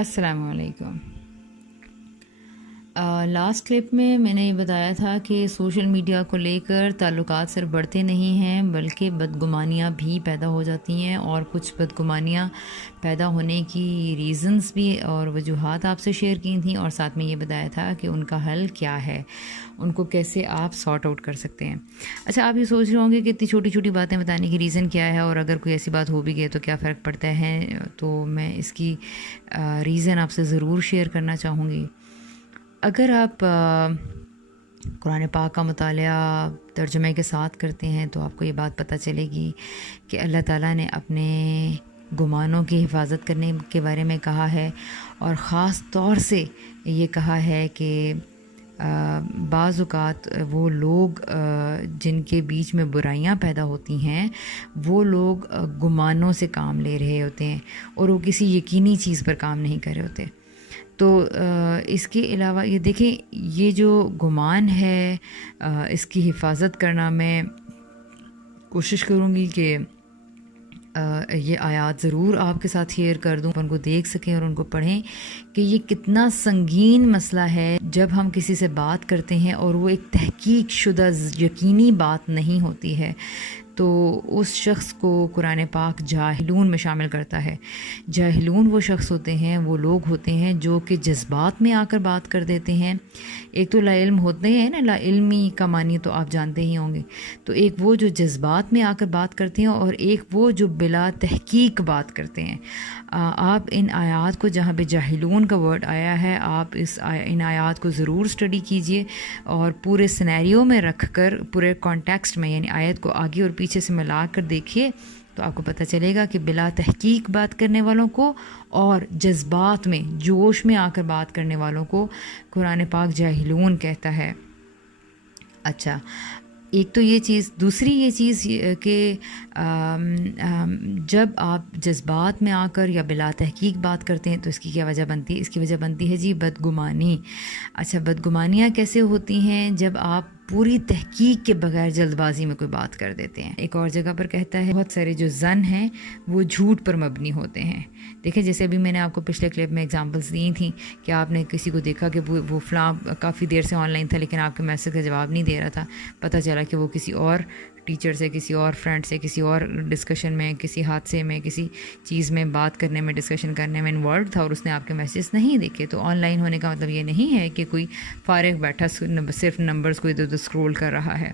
السلام علیکم۔ Last clip میں نے یہ بتایا تھا کہ سوشل میڈیا کو لے کر تعلقات صرف بڑھتے نہیں ہیں بلکہ بدگمانیاں بھی پیدا ہو جاتی ہیں، اور کچھ بدگمانیاں پیدا ہونے کی ریزنز بھی اور وجوہات آپ سے شیئر کی تھیں، اور ساتھ میں یہ بتایا تھا کہ ان کا حل کیا ہے، ان کو کیسے آپ سارٹ آؤٹ کر سکتے ہیں۔ اچھا، آپ یہ سوچ رہے ہوں گے کہ اتنی چھوٹی چھوٹی باتیں بتانے کی ریزن کیا ہے، اور اگر کوئی ایسی بات ہو بھی گئی تو کیا فرق پڑتا ہے؟ تو میں اس کی ریزن آپ سے ضرور شیئر کرنا چاہوں گی۔ اگر آپ قرآن پاک کا مطالعہ ترجمے کے ساتھ کرتے ہیں تو آپ کو یہ بات پتہ چلے گی کہ اللہ تعالیٰ نے اپنے گمانوں کی حفاظت کرنے کے بارے میں کہا ہے، اور خاص طور سے یہ کہا ہے کہ بعض اوقات وہ لوگ جن کے بیچ میں برائیاں پیدا ہوتی ہیں وہ لوگ گمانوں سے کام لے رہے ہوتے ہیں، اور وہ کسی یقینی چیز پر کام نہیں کر رہے ہوتے۔ تو اس کے علاوہ یہ دیکھیں، یہ جو گمان ہے اس کی حفاظت کرنا، میں کوشش کروں گی کہ یہ آیات ضرور آپ کے ساتھ شیئر کر دوں، ان کو دیکھ سکیں اور ان کو پڑھیں کہ یہ کتنا سنگین مسئلہ ہے جب ہم کسی سے بات کرتے ہیں اور وہ ایک تحقیق شدہ یقینی بات نہیں ہوتی ہے، تو اس شخص کو قرآن پاک جاہلون میں شامل کرتا ہے۔ جاہلون وہ شخص ہوتے ہیں، وہ لوگ ہوتے ہیں جو کہ جذبات میں آ کر بات کر دیتے ہیں۔ ایک تو لا علم ہوتے ہیں نا، لا علمی کا معنی تو آپ جانتے ہی ہوں گے، تو ایک وہ جو جذبات میں آ کر بات کرتے ہیں، اور ایک وہ جو بلا تحقیق بات کرتے ہیں۔ آپ ان آیات کو، جہاں پہ جاہلون کا ورڈ آیا ہے، آپ ان آیات کو ضرور اسٹڈی کیجئے، اور پورے سینیریو میں رکھ کر، پورے کانٹیکسٹ میں، یعنی آیت کو آگے اور پیچھے سے ملا کر دیکھیے، تو آپ کو پتہ چلے گا کہ بلا تحقیق بات کرنے والوں کو اور جذبات میں، جوش میں آ کر بات کرنے والوں کو قرآن پاک جاہلون کہتا ہے۔ اچھا، ایک تو یہ چیز، دوسری یہ چیز کہ جب آپ جذبات میں آ کر یا بلا تحقیق بات کرتے ہیں تو اس کی کیا وجہ بنتی ہے؟ اس کی وجہ بنتی ہے جی بدگمانی۔ اچھا، بدگمانیاں کیسے ہوتی ہیں؟ جب آپ پوری تحقیق کے بغیر جلد بازی میں کوئی بات کر دیتے ہیں۔ ایک اور جگہ پر کہتا ہے بہت سارے جو ظن ہیں وہ جھوٹ پر مبنی ہوتے ہیں۔ دیکھیں، جیسے ابھی میں نے آپ کو پچھلے کلپ میں اگزامپلس دی تھیں کہ آپ نے کسی کو دیکھا کہ وہ فلاں کافی دیر سے آن لائن تھا لیکن آپ کے میسج کا جواب نہیں دے رہا تھا، پتہ چلا کہ وہ کسی اور ٹیچر سے، کسی اور فرینڈ سے، کسی اور ڈسکشن میں، کسی حادثے میں، کسی چیز میں بات کرنے میں، ڈسکشن کرنے میں انوالوڈ تھا، اور اس نے آپ کے میسیج نہیں دیکھے۔ تو آن لائن ہونے کا مطلب یہ نہیں ہے کہ کوئی فارغ بیٹھا صرف نمبرز کو ادھر ادھر اسکرول کر رہا ہے۔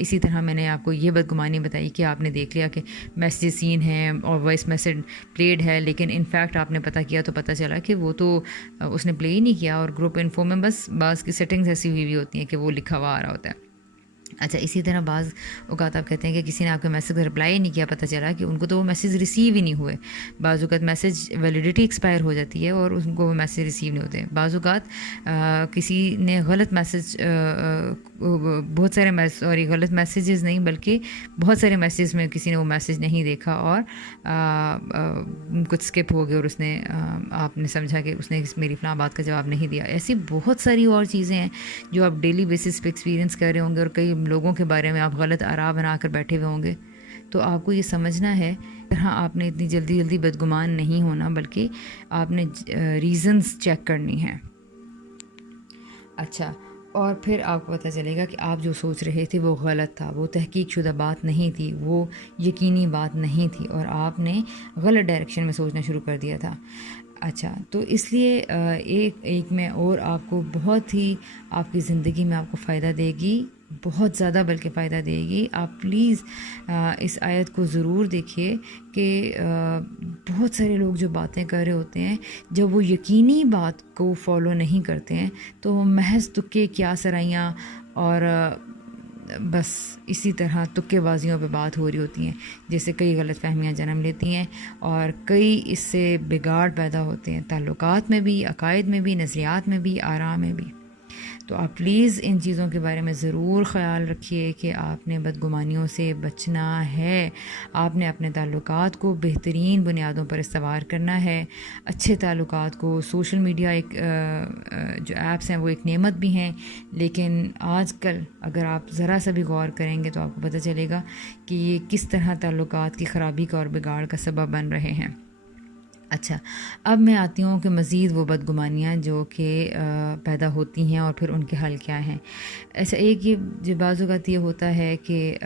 اسی طرح میں نے آپ کو یہ بدگمانی بتائی کہ آپ نے دیکھ لیا کہ میسیج سین ہے اور وائس میسیج پلیڈ ہے، لیکن انفیکٹ آپ نے پتہ کیا تو پتہ چلا کہ وہ تو اس نے پلے ہی نہیں کیا، اور گروپ انفو میں بس بعض کی سیٹنگز ایسی ہوئی ہوتی ہیں کہ وہ لکھا ہوا آ رہا ہوتا ہے۔ اچھا، اسی طرح بعض اوقات آپ کہتے ہیں کہ کسی نے آپ کے میسیج کا رپلائی نہیں کیا، پتہ چلا کہ ان کو تو وہ میسیج ریسیو ہی نہیں ہوئے۔ بعض اوقات میسیج ویلیڈیٹی ایکسپائر ہو جاتی ہے اور ان کو وہ میسیج ریسیو نہیں ہوتے۔ بعض اوقات کسی نے غلط میسیج، بہت سارے غلط میسیجز نہیں بلکہ بہت سارے میسیج میں کسی نے وہ میسیج نہیں دیکھا اور کچھ اسکپ ہو گیا، اور اس نے، آپ نے سمجھا کہ اس نے میری فلاں بات کا جواب نہیں دیا۔ ایسی بہت ساری اور چیزیں ہیں جو آپ ڈیلی بیسس پہ ایکسپیرینس کر رہے ہوں گے، اور کئی لوگوں کے بارے میں آپ غلط آراء بنا کر بیٹھے ہوئے ہوں گے۔ تو آپ کو یہ سمجھنا ہے کہ ہاں، آپ نے اتنی جلدی بدگمان نہیں ہونا، بلکہ آپ نے ریزنز چیک کرنی ہیں۔ اچھا، اور پھر آپ کو پتہ چلے گا کہ آپ جو سوچ رہے تھے وہ غلط تھا، وہ تحقیق شدہ بات نہیں تھی، وہ یقینی بات نہیں تھی، اور آپ نے غلط ڈائریکشن میں سوچنا شروع کر دیا تھا۔ اچھا، تو اس لیے ایک میں اور آپ کو بہت ہی، آپ کی زندگی میں آپ کو فائدہ دے گی، بہت زیادہ بلکہ فائدہ دے گی۔ آپ پلیز اس آیت کو ضرور دیکھیے کہ بہت سارے لوگ جو باتیں کر رہے ہوتے ہیں، جب وہ یقینی بات کو فالو نہیں کرتے ہیں تو وہ محض تکے کیا سرائیاں اور بس اسی طرح تکے بازیوں پہ بات ہو رہی ہوتی ہیں، جیسے کئی غلط فہمیاں جنم لیتی ہیں، اور کئی اس سے بگاڑ پیدا ہوتے ہیں، تعلقات میں بھی، عقائد میں بھی، نظریات میں بھی، آراء میں بھی۔ تو آپ پلیز ان چیزوں کے بارے میں ضرور خیال رکھیے کہ آپ نے بدگمانیوں سے بچنا ہے، آپ نے اپنے تعلقات کو بہترین بنیادوں پر استوار کرنا ہے۔ اچھے تعلقات کو، سوشل میڈیا ایک جو ایپس ہیں وہ ایک نعمت بھی ہیں، لیکن آج کل اگر آپ ذرا سا بھی غور کریں گے تو آپ کو پتہ چلے گا کہ یہ کس طرح تعلقات کی خرابی کا اور بگاڑ کا سبب بن رہے ہیں۔ اچھا، اب میں آتی ہوں کہ مزید وہ بدگمانیاں جو کہ پیدا ہوتی ہیں اور پھر ان کے حل کیا ہیں۔ ایسا ایک یہ جو بعض اوقات یہ ہوتا ہے کہ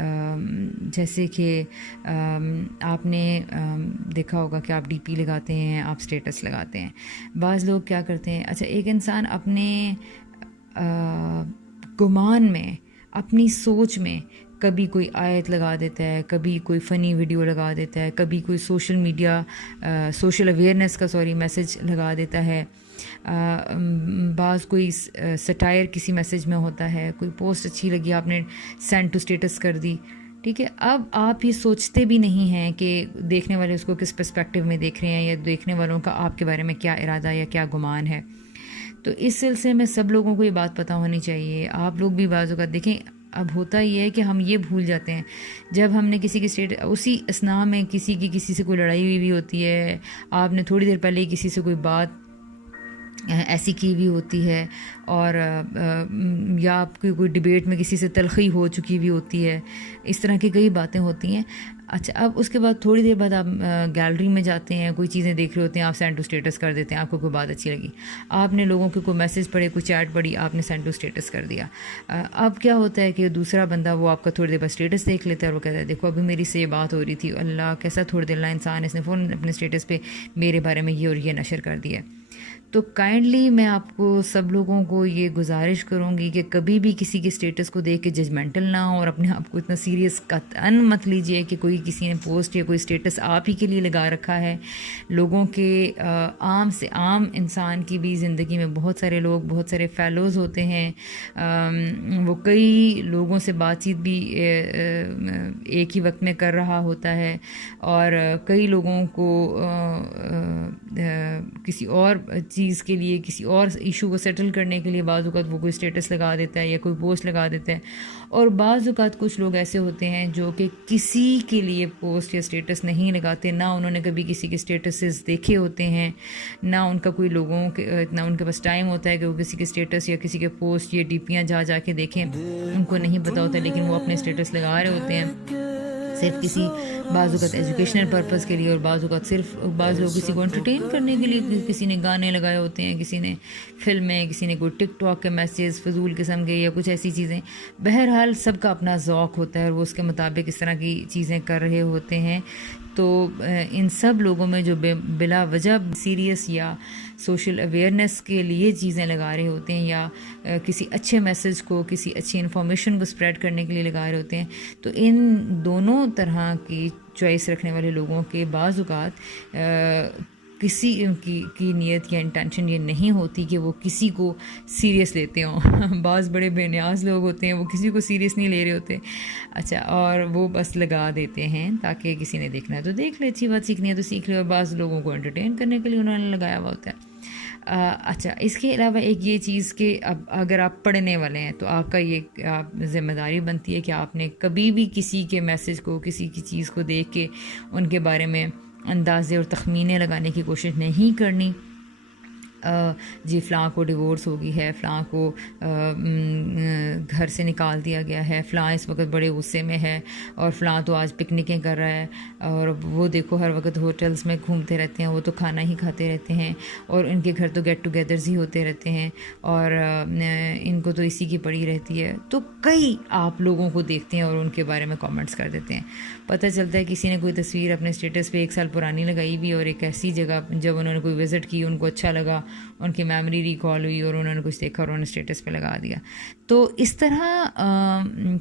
جیسے کہ آپ نے دیکھا ہوگا کہ آپ ڈی پی لگاتے ہیں، آپ اسٹیٹس لگاتے ہیں، بعض لوگ کیا کرتے ہیں، اچھا ایک انسان اپنے گمان میں، اپنی سوچ میں کبھی کوئی آیت لگا دیتا ہے، کبھی کوئی فنی ویڈیو لگا دیتا ہے، کبھی کوئی سوشل اویئرنیس کا میسج لگا دیتا ہے، بعض کوئی سٹائر کسی میسج میں ہوتا ہے، کوئی پوسٹ اچھی لگی آپ نے سینڈ ٹو اسٹیٹس کر دی، ٹھیک ہے۔ اب آپ یہ سوچتے بھی نہیں ہیں کہ دیکھنے والے اس کو کس پرسپیکٹیو میں دیکھ رہے ہیں، یا دیکھنے والوں کا آپ کے بارے میں کیا ارادہ یا کیا گمان ہے۔ تو اس سلسلے میں سب لوگوں کو یہ بات پتہ ہونی چاہیے۔ آپ لوگ بھی بعض اوقات دیکھیں، اب ہوتا یہ ہے کہ ہم یہ بھول جاتے ہیں جب ہم نے کسی کی اسی اثناء میں کسی سے کوئی لڑائی ہوئی ہوتی ہے، آپ نے تھوڑی دیر پہلے کسی سے کوئی بات ایسی کی ہوئی ہوتی ہے، اور یا آپ کی کوئی ڈبیٹ میں کسی سے تلخی ہو چکی ہوئی ہوتی ہے، اس طرح کی کئی باتیں ہوتی ہیں۔ اچھا، اب اس کے بعد تھوڑی دیر بعد آپ گیلری میں جاتے ہیں، کوئی چیزیں دیکھ رہے ہوتے ہیں، آپ سینڈ ٹو اسٹیٹس کر دیتے ہیں، آپ کو کوئی بات اچھی لگی، آپ نے لوگوں کے کوئی میسج پڑھے، کوئی چیٹ پڑھی، آپ نے سینڈ ٹو اسٹیٹس کر دیا۔ اب کیا ہوتا ہے کہ دوسرا بندہ وہ آپ کا تھوڑی دیر بعد اسٹیٹس دیکھ لیتا ہے اور وہ کہتا ہے دیکھو ابھی میری سے یہ بات ہو رہی تھی، اللہ کیسا تھوڑی دیر اللہ انسان، اس نے فوراً اپنے اسٹیٹس پہ میرے بارے میں یہ اور یہ نشر کر دیا۔ تو کائنڈلی میں آپ کو سب لوگوں کو یہ گزارش کروں گی کہ کبھی بھی کسی کے اسٹیٹس کو دیکھ کے ججمنٹل نہ ہو، اور اپنے آپ کو اتنا سیریس قطعاً مت لیجئے کہ کوئی کسی نے پوسٹ یا کوئی اسٹیٹس آپ ہی کے لیے لگا رکھا ہے۔ لوگوں کے عام سے عام انسان کی بھی زندگی میں بہت سارے لوگ، بہت سارے فیلوز ہوتے ہیں، وہ کئی لوگوں سے بات چیت بھی ایک ہی وقت میں کر رہا ہوتا ہے، اور کئی لوگوں کو کسی اور چیز کے لیے، کسی اور ایشو کو سیٹل کرنے کے لیے بعض اوقات وہ کوئی اسٹیٹس لگا دیتا ہے یا کوئی پوسٹ لگا دیتا ہے، اور بعض اوقات کچھ لوگ ایسے ہوتے ہیں جو کہ کسی کے لیے پوسٹ یا اسٹیٹس نہیں لگاتے، نہ انہوں نے کبھی کسی کے اسٹیٹسز دیکھے ہوتے ہیں، نہ ان کا کوئی لوگوں کے اتنا ان کے پاس ٹائم ہوتا ہے کہ وہ کسی کے اسٹیٹس یا کسی کے پوسٹ یا ڈی پیاں جا کے دیکھیں، ان کو نہیں پتہ ہوتا، لیکن وہ اپنے اسٹیٹس لگا رہے ہوتے ہیں صرف کسی بعض اوقات ایجوکیشنل پرپز کے لیے، اور بعض اوقات صرف بعض لوگ کسی کو انٹرٹین کرنے کے لیے، کسی نے گانے لگائے ہوتے ہیں، کسی نے فلمیں، کسی نے کوئی ٹک ٹاک کے میسیج فضول قسم کے یا کچھ ایسی چیزیں۔ بہرحال سب کا اپنا ذوق ہوتا ہے اور وہ اس کے مطابق اس طرح کی چیزیں کر رہے ہوتے ہیں۔ تو ان سب لوگوں میں جو بلا وجہ سیریس یا سوشل اویئرنیس کے لیے چیزیں لگا رہے ہوتے ہیں، یا کسی اچھے میسج کو، کسی اچھی انفارمیشن کو اسپریڈ کرنے کے لیے لگا رہے ہوتے ہیں، تو ان دونوں طرح کی چوائس رکھنے والے لوگوں کے بعض اوقات کسی کی نیت یا انٹینشن یہ نہیں ہوتی کہ وہ کسی کو سیریس لیتے ہوں۔ بعض بڑے بے نیاز لوگ ہوتے ہیں، وہ کسی کو سیریس نہیں لے رہے ہوتے، اچھا، اور وہ بس لگا دیتے ہیں تاکہ کسی نے دیکھنا ہے تو دیکھ لے، اچھی بات سیکھنی ہے تو سیکھ لے، اور بعض لوگوں کو انٹرٹین کرنے کے لیے انہوں نے لگایا ہوا ہوتا ہے۔ اچھا، اس کے علاوہ ایک یہ چیز کہ اب اگر آپ پڑھنے والے ہیں تو آپ کا یہ ذمہ داری بنتی ہے کہ آپ نے کبھی بھی کسی کے میسج کو، کسی کی چیز کو دیکھ کے ان کے بارے میں اندازے اور تخمینے لگانے کی کوشش نہیں کرنی۔ جی فلاں کو ڈیورس ہو گئی ہے، فلاں کو گھر سے نکال دیا گیا ہے، فلاں اس وقت بڑے غصے میں ہے، اور فلاں تو آج پکنکیں کر رہا ہے، اور وہ دیکھو ہر وقت ہوٹلز میں گھومتے رہتے ہیں، وہ تو کھانا ہی کھاتے رہتے ہیں، اور ان کے گھر تو گیٹ ٹوگیدرز ہی ہوتے رہتے ہیں، اور ان کو تو اسی کی پڑی رہتی ہے۔ تو کئی آپ لوگوں کو دیکھتے ہیں اور ان کے بارے میں کامنٹس کر دیتے ہیں۔ پتہ چلتا ہے کسی نے کوئی تصویر اپنے اسٹیٹس پہ 1 سال پرانی لگائی ہوئی، اور ایک ایسی جگہ جب انہوں نے کوئی وزٹ کی، ان کو اچھا لگا، ان کی میموری ریکال ہوئی اور انہوں نے کچھ دیکھا اور انہوں نے اسٹیٹس پہ لگا دیا۔ تو اس طرح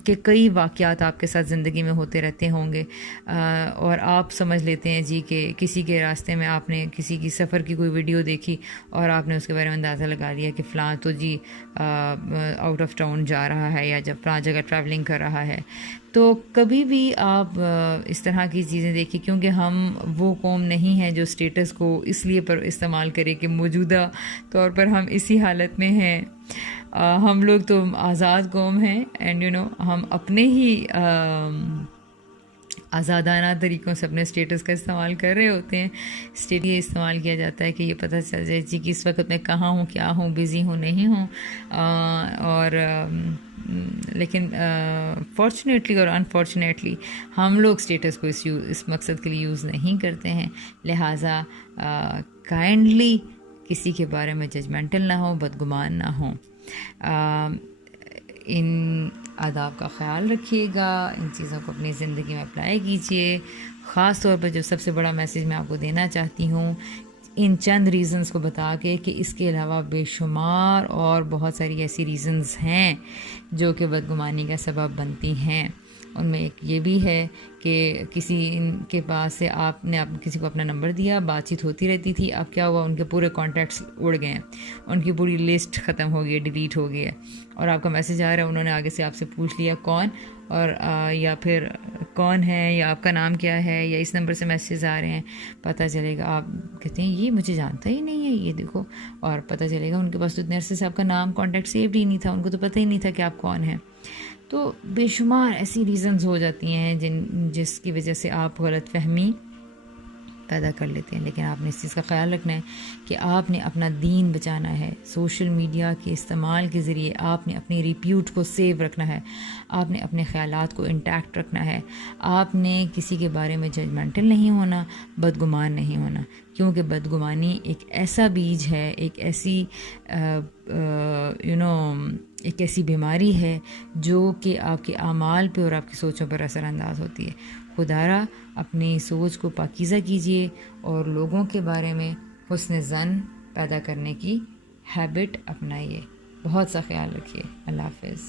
کے کئی واقعات آپ کے ساتھ زندگی میں ہوتے رہتے ہوں گے، اور آپ سمجھ لیتے ہیں جی کہ کسی کے راستے میں آپ نے کسی کی سفر کی کوئی ویڈیو دیکھی اور آپ نے اس کے بارے میں اندازہ لگا لیا کہ فلاں تو جی آؤٹ آف ٹاؤن جا رہا ہے، یا جب فلاں جگہ ٹریولنگ کر رہا ہے۔ تو کبھی بھی آپ اس طرح کی چیزیں دیکھیں، کیونکہ ہم وہ قوم نہیں ہیں جو اسٹیٹس کو اس لیے پر استعمال کرے کہ موجودہ طور پر ہم اسی حالت میں ہیں۔ ہم لوگ تو آزاد قوم ہیں، اینڈ ہم اپنے ہی آزادانہ طریقوں سے اپنے اسٹیٹس کا استعمال کر رہے ہوتے ہیں. یہ استعمال کیا جاتا ہے کہ یہ پتہ چل جائے جی کہ اس وقت میں کہاں ہوں، کیا ہوں، بزی ہوں، نہیں ہوں. اور لیکن فارچونیٹلی اور انفارچونیٹلی ہم لوگ اسٹیٹس کو اس مقصد کے لیے یوز نہیں کرتے ہیں. لہٰذا کائنڈلی کسی کے بارے میں ججمنٹل نہ ہوں، بدگمان نہ ہوں. ان آداب کا خیال رکھیے گا، ان چیزوں کو اپنی زندگی میں اپلائی کیجیے. خاص طور پر جو سب سے بڑا میسیج میں آپ کو دینا چاہتی ہوں، ان چند ریزنز کو بتا کے کہ اس کے علاوہ بے شمار اور بہت ساری ایسی ریزنز ہیں جو کہ بدگمانی کا سبب بنتی ہیں. ان میں ایک یہ بھی ہے کہ کسی کے پاس سے آپ نے کسی کو اپنا نمبر دیا، بات چیت ہوتی رہتی تھی، اب کیا ہوا، ان کے پورے کانٹیکٹس اڑ گئے ہیں، ان کی پوری لسٹ ختم ہو گئی، ڈیلیٹ ہو گئی ہے، اور آپ کا میسیج آ رہا ہے، انہوں نے آگے سے آپ سے پوچھ لیا کون، اور یا پھر کون ہے، یا آپ کا نام کیا ہے، یا اس نمبر سے میسیج آ رہے ہیں. پتہ چلے گا، آپ کہتے ہیں یہ مجھے جانتا ہی نہیں ہے، یہ دیکھو، اور پتہ چلے گا ان کے پاس تو اتنے عرصے سے آپ کا نام کانٹیکٹ سیوڈ ہی نہیں تھا، ان کو تو پتہ ہی نہیں تھا کہ آپ کون ہیں. تو بے شمار ایسی ریزنز ہو جاتی ہیں جس کی وجہ سے آپ غلط فہمی پیدا کر لیتے ہیں. لیکن آپ نے اس چیز کا خیال رکھنا ہے کہ آپ نے اپنا دین بچانا ہے. سوشل میڈیا کے استعمال کے ذریعے آپ نے اپنی ریپیوٹ کو سیو رکھنا ہے، آپ نے اپنے خیالات کو انٹیکٹ رکھنا ہے، آپ نے کسی کے بارے میں ججمنٹل نہیں ہونا، بدگمان نہیں ہونا. کیونکہ بدگمانی ایک ایسا بیج ہے، ایک ایسی ایک ایسی بیماری ہے جو کہ آپ کے اعمال پہ اور آپ کی سوچوں پر اثر انداز ہوتی ہے. خدارا اپنی سوچ کو پاکیزہ کیجیے اور لوگوں کے بارے میں حسن ظن پیدا کرنے کی ہیبٹ اپنائیے. بہت سا خیال رکھیے. اللہ حافظ.